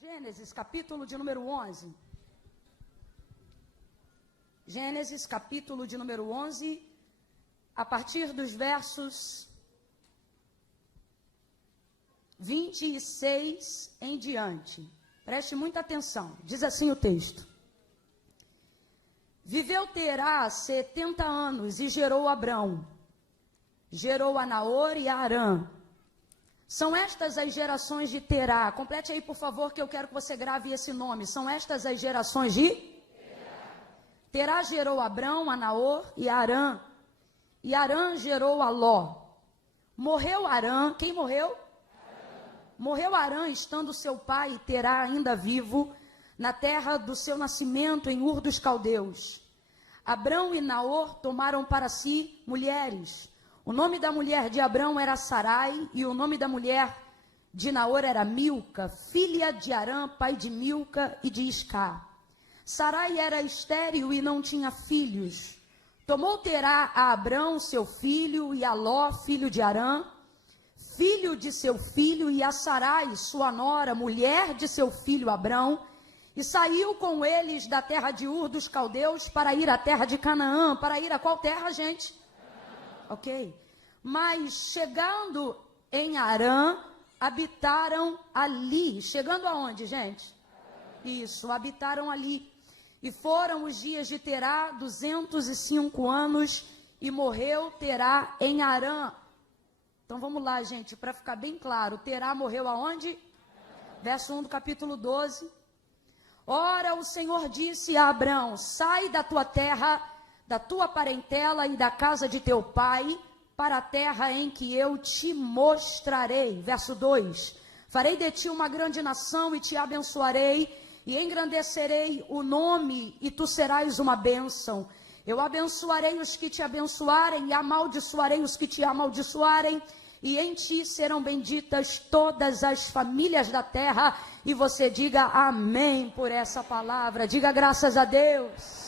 Gênesis, capítulo de número 11. Gênesis, capítulo de número 11, a partir dos versos 26 em diante. Preste muita atenção. Diz assim o texto. Viveu Terá 70 anos e gerou Abrão. Gerou a Naor e a Arã. São estas as gerações de Terá. Complete aí, por favor, que eu quero que você grave esse nome. São estas as gerações de Terá gerou Abrão, a Naor e a Arã. E Arã gerou a Ló. Morreu Arã. Quem morreu? Arã. Morreu Arã, estando seu pai Terá ainda vivo, na terra do seu nascimento, em Ur dos Caldeus. Abrão e Naor tomaram para si mulheres. O nome da mulher de Abrão era Sarai, e o nome da mulher de Naor era Milca, filha de Arã, pai de Milca e de Iscar. Sarai era estéril e não tinha filhos. Tomou Terá a Abrão, seu filho, e a Ló, filho de Arã, filho de seu filho, e a Sarai, sua nora, mulher de seu filho Abrão, e saiu com eles da terra de Ur dos Caldeus para ir à terra de Canaã. Para ir a qual terra, gente? Ok. Mas chegando em Arã, habitaram ali. Chegando aonde, gente? Isso, habitaram ali. E foram os dias de Terá 205 anos, e morreu Terá em Arã. Então vamos lá, gente, para ficar bem claro. Terá morreu aonde? Verso 1 do capítulo 12. Ora, o Senhor disse a Abrão: sai da tua terra, da tua parentela e da casa de teu pai, para a terra em que eu te mostrarei. Verso 2. Farei de ti uma grande nação e te abençoarei, e engrandecerei o nome, e tu serás uma bênção. Eu abençoarei os que te abençoarem, e amaldiçoarei os que te amaldiçoarem, e em ti serão benditas todas as famílias da terra. E você diga amém por essa palavra. Diga graças a Deus.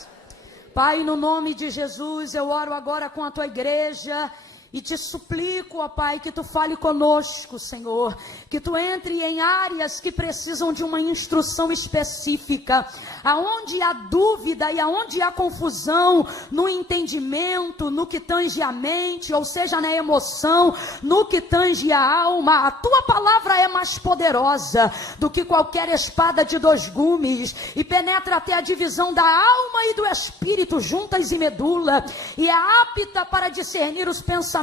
Pai, no nome de Jesus, eu oro agora com a tua igreja e te suplico, ó Pai, que tu fale conosco, Senhor, que tu entre em áreas que precisam de uma instrução específica, aonde há dúvida e aonde há confusão no entendimento, no que tange a mente, ou seja, na emoção, no que tange a alma. A tua palavra é mais poderosa do que qualquer espada de dois gumes, e penetra até a divisão da alma e do espírito, juntas e medula, e é apta para discernir os pensamentos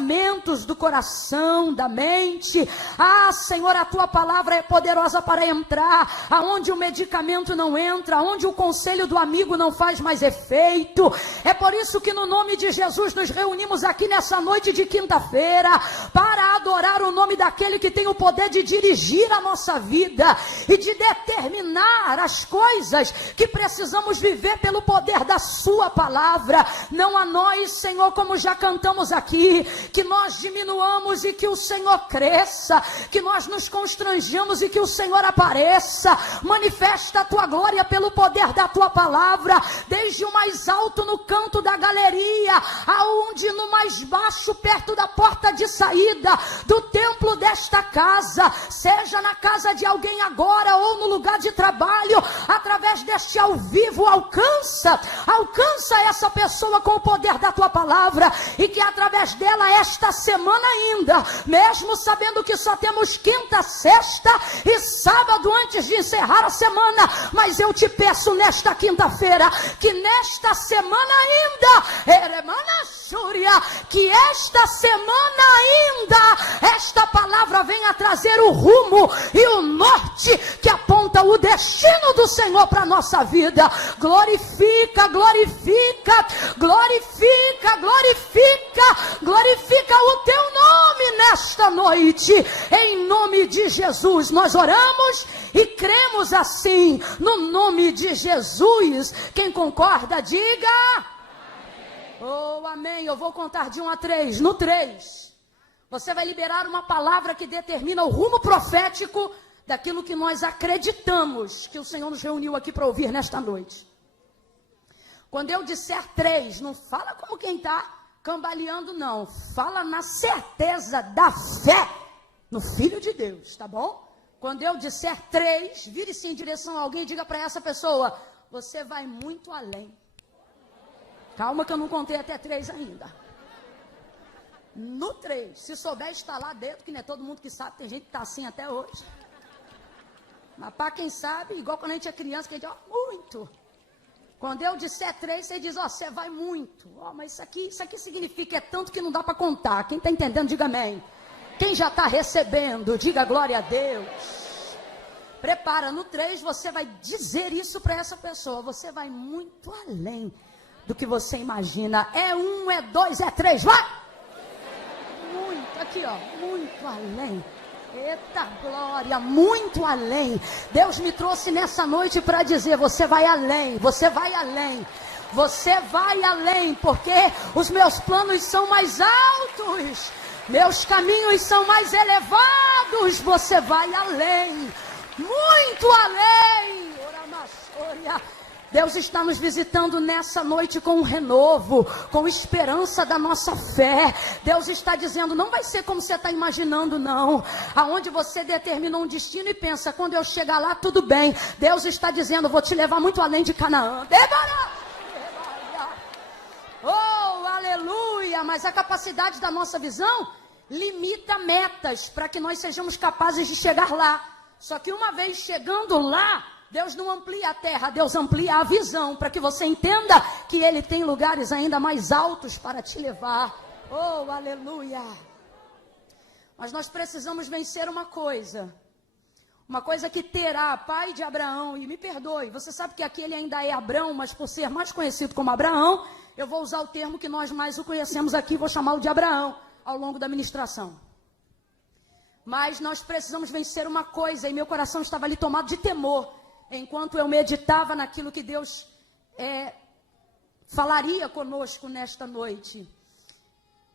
do coração, da mente. Ah, Senhor, a tua palavra é poderosa para entrar aonde o medicamento não entra, aonde o conselho do amigo não faz mais efeito. É por isso que no nome de Jesus nos reunimos aqui nessa noite de quinta-feira para adorar o nome daquele que tem o poder de dirigir a nossa vida e de determinar as coisas que precisamos viver pelo poder da sua palavra. Não a nós, Senhor, como já cantamos aqui, que nós diminuamos e que o Senhor cresça, que nós nos constranjamos e que o Senhor apareça. Manifesta a tua glória pelo poder da tua palavra, desde o mais alto no canto da galeria, aonde no mais baixo, perto da porta de saída do templo desta casa, seja na casa de alguém agora ou no lugar de trabalho, através deste ao vivo, alcança essa pessoa com o poder da tua palavra, e que através dela esta semana ainda, mesmo sabendo que só temos quinta, sexta e sábado antes de encerrar a semana, mas eu te peço nesta quinta-feira, que nesta semana ainda, que esta semana ainda, esta palavra venha trazer o rumo e o norte que aponta o destino do Senhor para a nossa vida. Glorifica, glorifica, glorifica, glorifica, glorifica o teu nome nesta noite, em nome de Jesus nós oramos e cremos assim, no nome de Jesus. Quem concorda, diga amém. Oh, amém. Eu vou contar de 1 a 3, no 3 você vai liberar uma palavra que determina o rumo profético daquilo que nós acreditamos que o Senhor nos reuniu aqui para ouvir nesta noite. Quando eu disser 3, não fala como quem está cambaleando não. Fala na certeza da fé no Filho de Deus, tá bom? Quando eu disser 3, vire-se em direção a alguém e diga para essa pessoa, você vai muito além. Calma que eu não contei até 3 ainda. No 3, se souber estar lá dentro, que não é todo mundo que sabe, tem gente que está assim até hoje. Mas para quem sabe, igual quando a gente é criança, que a gente diz, muito. Quando eu disser 3, você diz, você vai muito. Mas isso aqui significa, é tanto que não dá para contar. Quem está entendendo, diga amém. Quem já está recebendo, diga glória a Deus. Prepara, no 3 você vai dizer isso para essa pessoa. Você vai muito além do que você imagina. É 1, é 2, é 3, vai! Muito, aqui ó, muito além. Eita glória, muito além. Deus me trouxe nessa noite para dizer, você vai além, você vai além. Você vai além, porque os meus planos são mais altos. Meus caminhos são mais elevados. Você vai além, muito além. Deus está nos visitando nessa noite com um renovo, com esperança da nossa fé. Deus está dizendo, não vai ser como você está imaginando não. Aonde você determinou um destino e pensa, quando eu chegar lá tudo bem. Deus está dizendo, vou te levar muito além de Canaã. Oh, aleluia! Mas a capacidade da nossa visão limita metas para que nós sejamos capazes de chegar lá. Só que uma vez chegando lá, Deus não amplia a terra, Deus amplia a visão para que você entenda que Ele tem lugares ainda mais altos para te levar. Oh, aleluia! Mas nós precisamos vencer uma coisa que Terá, pai de Abraão, e me perdoe, você sabe que aqui ele ainda é Abrão, mas por ser mais conhecido como Abraão, eu vou usar o termo que nós mais o conhecemos aqui, vou chamá-lo de Abraão, ao longo da ministração. Mas nós precisamos vencer uma coisa, e meu coração estava ali tomado de temor, enquanto eu meditava naquilo que Deus falaria conosco nesta noite.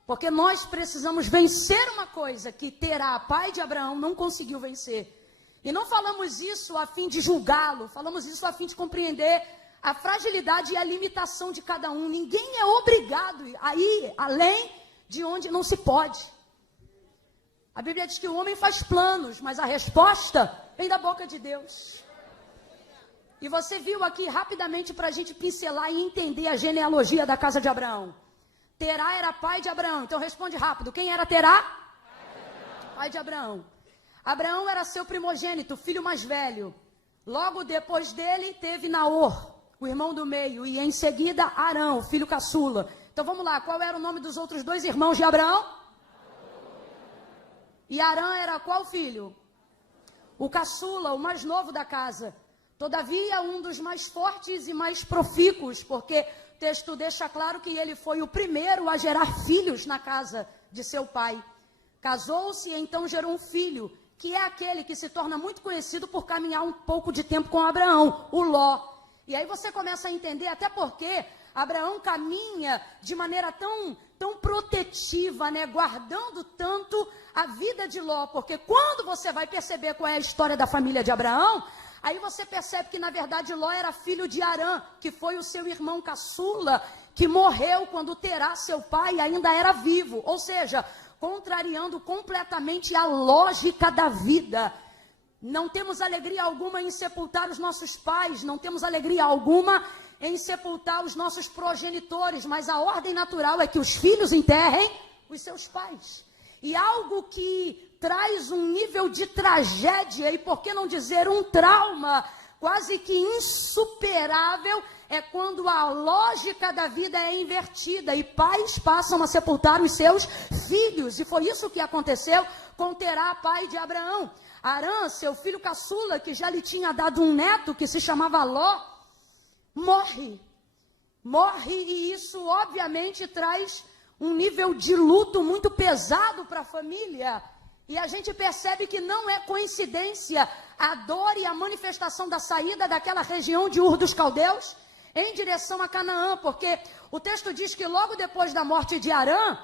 Porque nós precisamos vencer uma coisa que Terá, pai de Abraão, não conseguiu vencer. E não falamos isso a fim de julgá-lo, falamos isso a fim de compreender a fragilidade e a limitação de cada um. Ninguém é obrigado a ir além de onde não se pode. A Bíblia diz que o homem faz planos, mas a resposta vem da boca de Deus. E você viu aqui rapidamente para a gente pincelar e entender a genealogia da casa de Abraão. Terá era pai de Abraão, então responde rápido. Quem era Terá? Pai de Abraão. Abraão era seu primogênito, filho mais velho. Logo depois dele teve Naor, o irmão do meio, e em seguida Arão, o filho caçula. Então vamos lá, qual era o nome dos outros 2 irmãos de Abraão? E Arã era qual filho? O caçula, o mais novo da casa. Todavia, um dos mais fortes e mais profícuos, porque o texto deixa claro que ele foi o primeiro a gerar filhos na casa de seu pai. Casou-se e então gerou um filho, que é aquele que se torna muito conhecido por caminhar um pouco de tempo com Abraão, o Ló. E aí você começa a entender até porque Abraão caminha de maneira tão protetiva, né? Guardando tanto a vida de Ló, porque quando você vai perceber qual é a história da família de Abraão, aí você percebe que na verdade Ló era filho de Arã, que foi o seu irmão caçula, que morreu quando Terá, seu pai, ainda era vivo, ou seja, contrariando completamente a lógica da vida. Não temos alegria alguma em sepultar os nossos pais, não temos alegria alguma em sepultar os nossos progenitores, mas a ordem natural é que os filhos enterrem os seus pais. E algo que traz um nível de tragédia, e por que não dizer um trauma, quase que insuperável, é quando a lógica da vida é invertida e pais passam a sepultar os seus filhos. E foi isso que aconteceu com Terá, pai de Abraão. Arã, seu filho caçula, que já lhe tinha dado um neto que se chamava Ló, morre, e isso obviamente traz um nível de luto muito pesado para a família, e a gente percebe que não é coincidência a dor e a manifestação da saída daquela região de Ur dos Caldeus em direção a Canaã, porque o texto diz que logo depois da morte de Arã,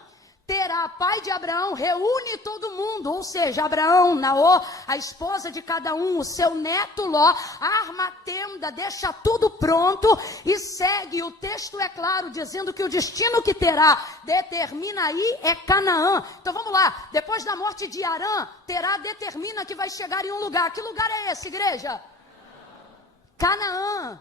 Terá, Terá, pai de Abraão, reúne todo mundo, ou seja, Abraão, Naor, a esposa de cada um, o seu neto Ló, arma a tenda, deixa tudo pronto e segue. O texto é claro, dizendo que o destino que Terá determina aí é Canaã. Então vamos lá, depois da morte de Arã, Terá determina que vai chegar em um lugar. Que lugar é esse, igreja? Canaã.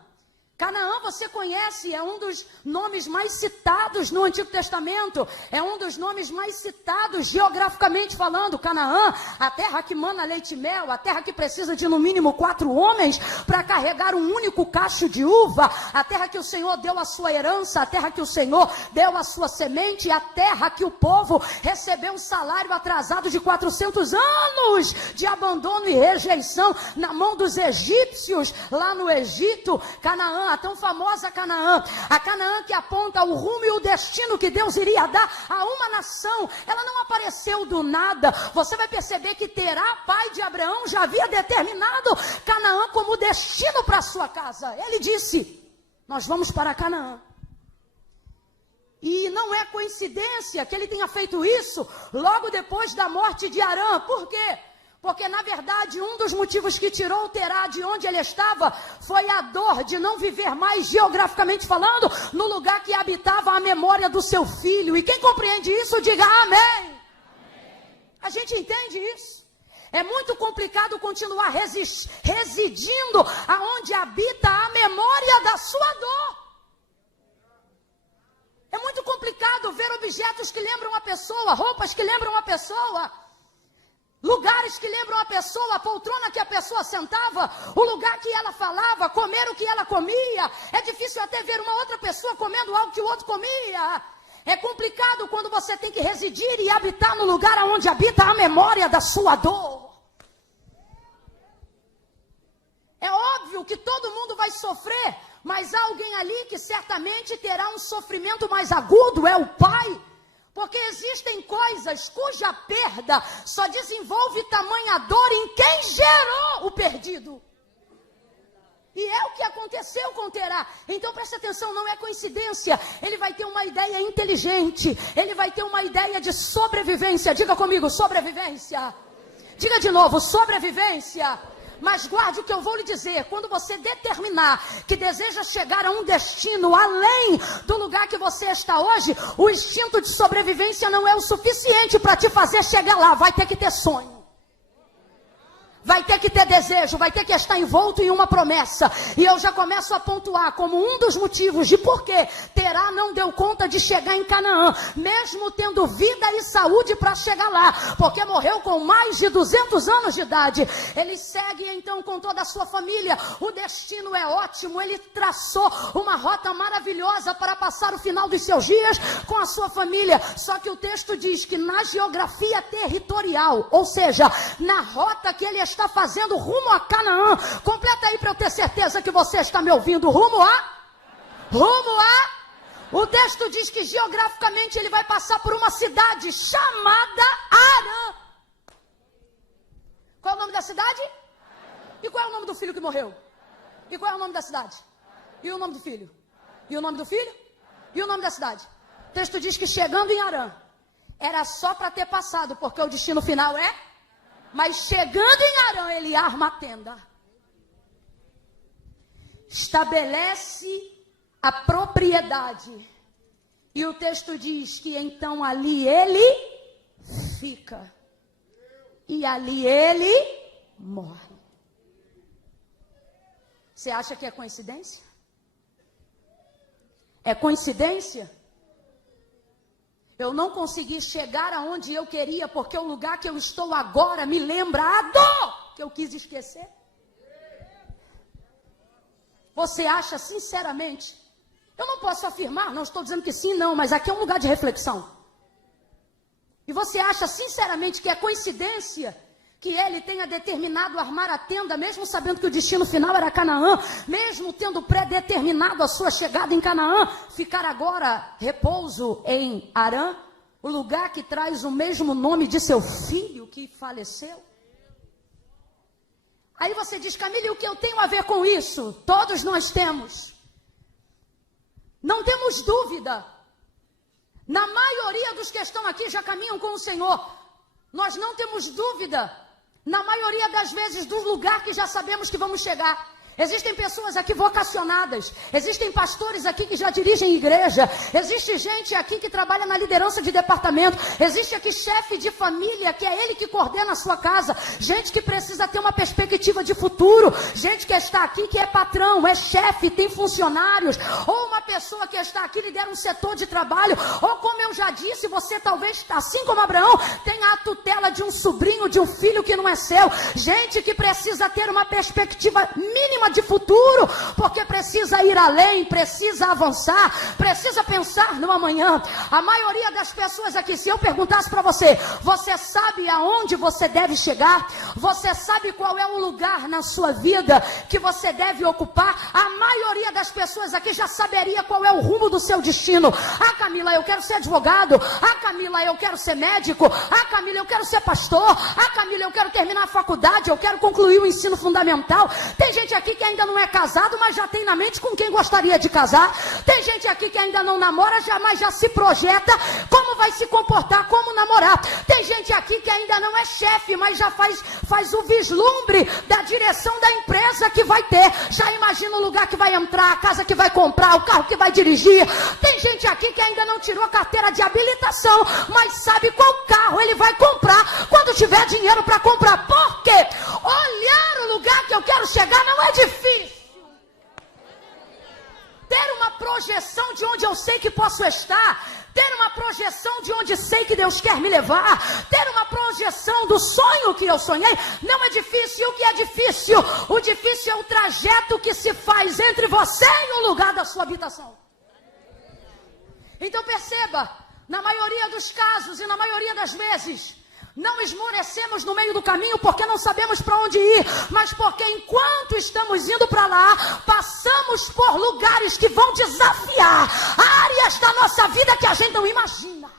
Canaã, você conhece, é um dos nomes mais citados no Antigo Testamento, é um dos nomes mais citados geograficamente falando. Canaã, a terra que mana leite e mel, a terra que precisa de no mínimo 4 homens para carregar um único cacho de uva, a terra que o Senhor deu a sua herança, a terra que o Senhor deu a sua semente, a terra que o povo recebeu um salário atrasado de 400 anos de abandono e rejeição na mão dos egípcios lá no Egito. Canaã, a tão famosa Canaã, a Canaã que aponta o rumo e o destino que Deus iria dar a uma nação, ela não apareceu do nada. Você vai perceber que Terá, pai de Abraão, já havia determinado Canaã como destino para sua casa. Ele disse: nós vamos para Canaã. E não é coincidência que ele tenha feito isso logo depois da morte de Arã. Por quê? Porque, na verdade, um dos motivos que tirou Terá de onde ele estava foi a dor de não viver mais, geograficamente falando, no lugar que habitava a memória do seu filho. E quem compreende isso, diga amém. Amém. A gente entende isso. É muito complicado continuar residindo aonde habita a memória da sua dor. É muito complicado ver objetos que lembram a pessoa, roupas que lembram a pessoa, lugares que lembram a pessoa, a poltrona que a pessoa sentava, o lugar que ela falava, comer o que ela comia. É difícil até ver uma outra pessoa comendo algo que o outro comia. É complicado quando você tem que residir e habitar no lugar onde habita a memória da sua dor. É óbvio que todo mundo vai sofrer, mas há alguém ali que certamente terá um sofrimento mais agudo, é o pai. Porque existem coisas cuja perda só desenvolve tamanha dor em quem gerou o perdido. E é o que aconteceu com Terá. Então preste atenção, não é coincidência. Ele vai ter uma ideia inteligente. Ele vai ter uma ideia de sobrevivência. Diga comigo, sobrevivência. Diga de novo, sobrevivência. Mas guarde o que eu vou lhe dizer. Quando você determinar que deseja chegar a um destino além do lugar que você está hoje, o instinto de sobrevivência não é o suficiente para te fazer chegar lá. Vai ter que ter sonho. Vai ter que ter desejo, vai ter que estar envolto em uma promessa. E eu já começo a pontuar como um dos motivos de por que Terá não deu conta de chegar em Canaã, mesmo tendo vida e saúde para chegar lá, porque morreu com mais de 200 anos de idade. Ele segue então com toda a sua família. O destino é ótimo, ele traçou uma rota maravilhosa para passar o final dos seus dias com a sua família. Só que o texto diz que na geografia territorial, ou seja, na rota que ele está fazendo rumo a Canaã. Completa aí para eu ter certeza que você está me ouvindo. Rumo a. O texto diz que geograficamente ele vai passar por uma cidade chamada Arã. Qual é o nome da cidade? E qual é o nome do filho que morreu? E qual é o nome da cidade? E o nome do filho? E o nome do filho? E o nome da cidade? O texto diz que chegando em Arã, era só para ter passado, porque o destino final é... Mas chegando em Arã, ele arma a tenda. Estabelece a propriedade. E o texto diz que então ali ele fica. E ali ele morre. Você acha que é coincidência? É coincidência? Eu não consegui chegar aonde eu queria, porque o lugar que eu estou agora me lembra a dor que eu quis esquecer. Você acha sinceramente? Eu não posso afirmar, não estou dizendo que sim, não, mas aqui é um lugar de reflexão. E você acha sinceramente que é coincidência que ele tenha determinado armar a tenda, mesmo sabendo que o destino final era Canaã, mesmo tendo predeterminado a sua chegada em Canaã, ficar agora repouso em Arã, o lugar que traz o mesmo nome de seu filho que faleceu? Aí você diz, Camille, o que eu tenho a ver com isso? Todos nós temos. Não temos dúvida. Na maioria dos que estão aqui já caminham com o Senhor. Nós não temos dúvida, na maioria das vezes, do lugar que já sabemos que vamos chegar. Existem pessoas aqui vocacionadas, existem pastores aqui que já dirigem igreja, existe gente aqui que trabalha na liderança de departamento, existe aqui chefe de família, que é ele que coordena a sua casa, gente que precisa ter uma perspectiva de futuro, gente que está aqui que é patrão, é chefe, tem funcionários, ou uma pessoa que está aqui lidera um setor de trabalho, ou como eu já disse, você talvez, assim como Abraão, tenha a tutela de um sobrinho, de um filho que não é seu, gente que precisa ter uma perspectiva mínima de futuro, porque precisa ir além, precisa avançar, precisa pensar no amanhã. A maioria das pessoas aqui, se eu perguntasse para você, você sabe aonde você deve chegar? Você sabe qual é o lugar na sua vida que você deve ocupar? A maioria das pessoas aqui já saberia qual é o rumo do seu destino. Ah, Camila, eu quero ser advogado. Ah, Camila, eu quero ser médico. Ah, Camila, eu quero ser pastor. Ah, Camila, eu quero terminar a faculdade, eu quero concluir o ensino fundamental. Tem gente aqui que ainda não é casado, mas já tem na mente com quem gostaria de casar. Tem gente aqui que ainda não namora, mas já se projeta como vai se comportar, como namorar. Tem gente aqui que ainda não é chefe, mas já faz o vislumbre da direção da empresa que vai ter. Já imagina o lugar que vai entrar, a casa que vai comprar, o carro que vai dirigir. Tem gente aqui que ainda não tirou a carteira de habilitação, mas sabe qual carro ele vai comprar quando tiver dinheiro para comprar. Por quê? Olhar o lugar que eu quero chegar não é difícil. Ter uma projeção de onde eu sei que posso estar, ter uma projeção de onde sei que Deus quer me levar, ter uma projeção do sonho que eu sonhei, não é difícil. O que é difícil? O difícil é o trajeto que se faz entre você e o lugar da sua habitação. Então perceba, na maioria dos casos e na maioria das vezes, não esmorecemos no meio do caminho porque não sabemos para onde ir, mas porque enquanto estamos indo para lá, passamos por lugares que vão desafiar áreas da nossa vida que a gente não imagina.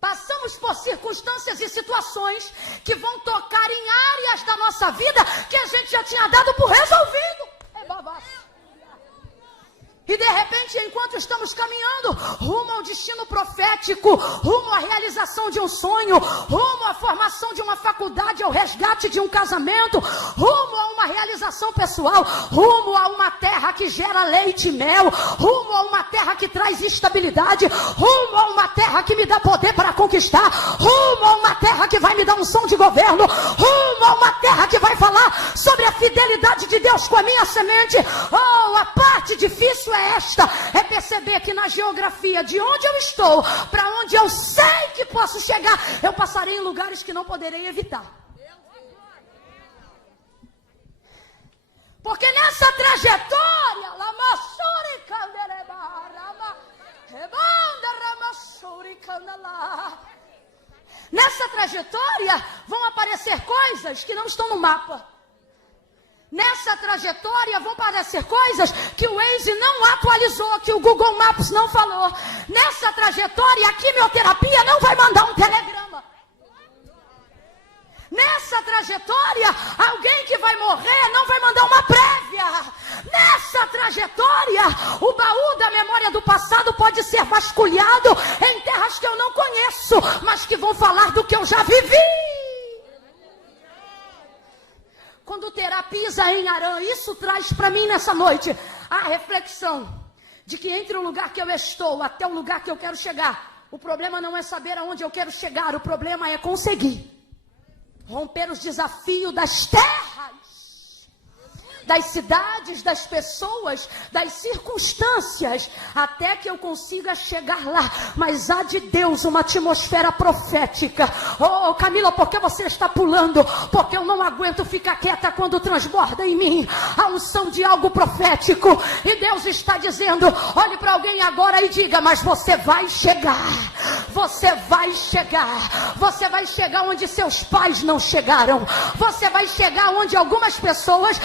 Passamos por circunstâncias e situações que vão tocar em áreas da nossa vida que a gente já tinha dado por resolvido. É babaço. E de repente, enquanto estamos caminhando rumo ao destino profético, rumo à realização de um sonho, rumo à formação de uma faculdade, ao resgate de um casamento, rumo a uma realização pessoal, rumo a uma terra que gera leite e mel, rumo a uma terra que traz estabilidade, rumo a uma terra que me dá poder para conquistar, rumo a uma terra que vai me dar unção de governo, rumo a uma terra que vai falar sobre a fidelidade de Deus com a minha semente. Oh, a parte difícil é esta, é perceber que na geografia de onde eu estou, para onde eu sei que posso chegar, eu passarei em lugares que não poderei evitar. Porque nessa trajetória, nessa trajetória vão aparecer coisas que não estão no mapa. Nessa trajetória vão aparecer coisas que o Waze não atualizou, que o Google Maps não falou. Nessa trajetória a quimioterapia não vai mandar um telegrama. Nessa trajetória alguém que vai morrer não vai mandar uma prévia. Nessa trajetória o baú da memória do passado pode ser vasculhado em terras que eu não conheço, mas que vão falar do que eu já vivi. Quando Terá pisa em Harã, isso traz para mim nessa noite a reflexão de que entre o lugar que eu estou até o lugar que eu quero chegar, o problema não é saber aonde eu quero chegar, o problema é conseguir romper os desafios das terras, das cidades, das pessoas, das circunstâncias, até que eu consiga chegar lá. Mas há de Deus uma atmosfera profética. Oh, Camila, por que você está pulando? Porque eu não aguento ficar quieta quando transborda em mim a unção de algo profético. E Deus está dizendo, olhe para alguém agora e diga, mas você vai chegar. Você vai chegar. Você vai chegar onde seus pais não chegaram. Você vai chegar onde algumas pessoas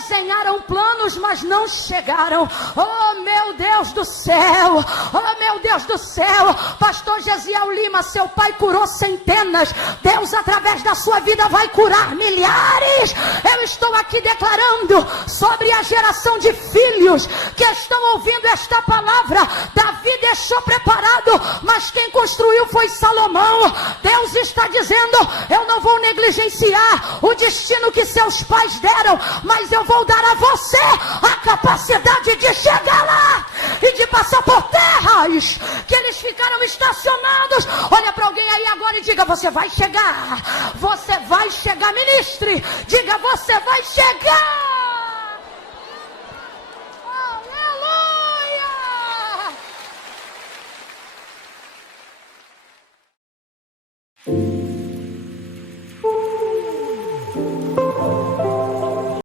Desenharam planos, mas não chegaram. Oh, meu Deus do céu. Oh, meu Deus do céu. Pastor Gesiel Lima, seu pai curou centenas. Deus, através da sua vida, vai curar milhares. Eu estou aqui declarando sobre a geração de filhos que estão ouvindo esta palavra. Davi deixou preparado, mas quem construiu foi Salomão. Deus está dizendo: eu não vou negligenciar o destino que seus pais deram, mas eu vou dar a você a capacidade de chegar lá e de passar por terras que eles ficaram estacionados. Olha para alguém aí agora e diga: você vai chegar. Você vai chegar, ministre. Diga: você vai chegar. Aleluia.